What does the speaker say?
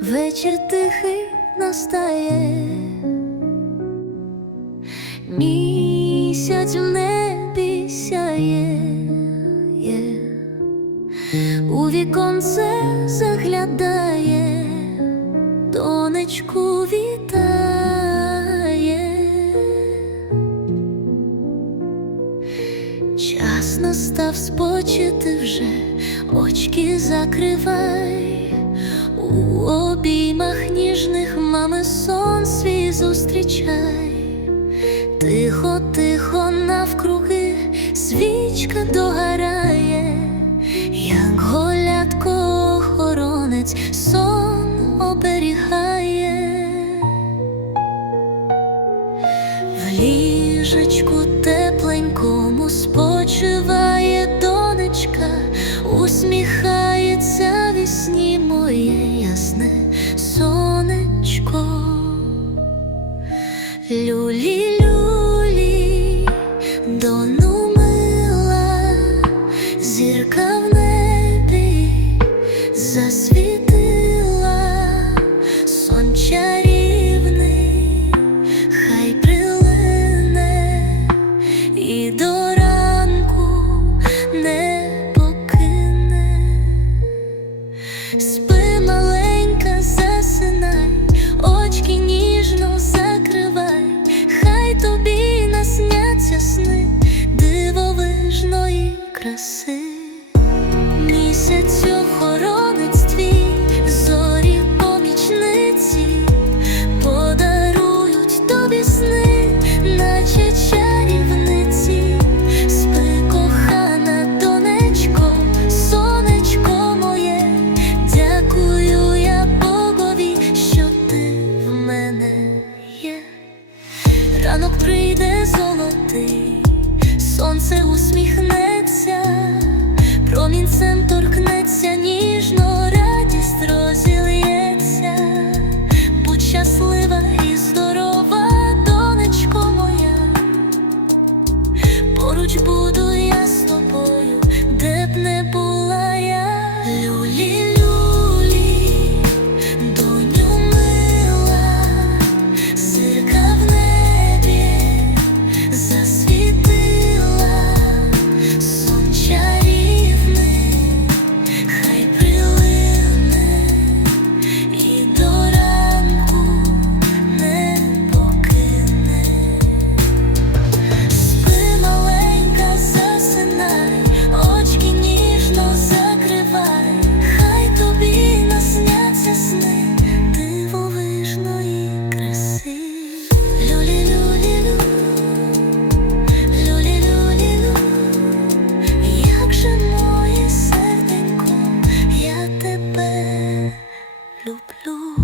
вечір тихий настає, місяць в небі сяє, у віконце заглядає, донечку вітає. Час настав спочити вже, очки закривай, у обіймах ніжних мами сон свій зустрічай, тихо, тихо навкруги свічка догорає, як голятко охоронець сон оберігає. В ліжечку тепленькому спочиває донечка, усміхається Люлі, краси. Місяць охоронець твій, зорі помічниці, подарують тобі сни, наче чарівниці. Спи, кохана донечко, сонечко моє, дякую я Богові, що ти в мене є. Ранок прийде золотий, сонце усміхнеться, промінцем торкнеться моє серденько, я тебе люблю.